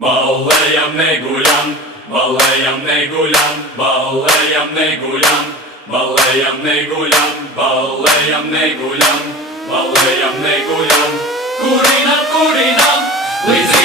Балеям не гулям, балеям не гулям, балеям не гулям, балеям не гулям, балеям не гулям, балеям не гулям. Куринам, куринам, лизи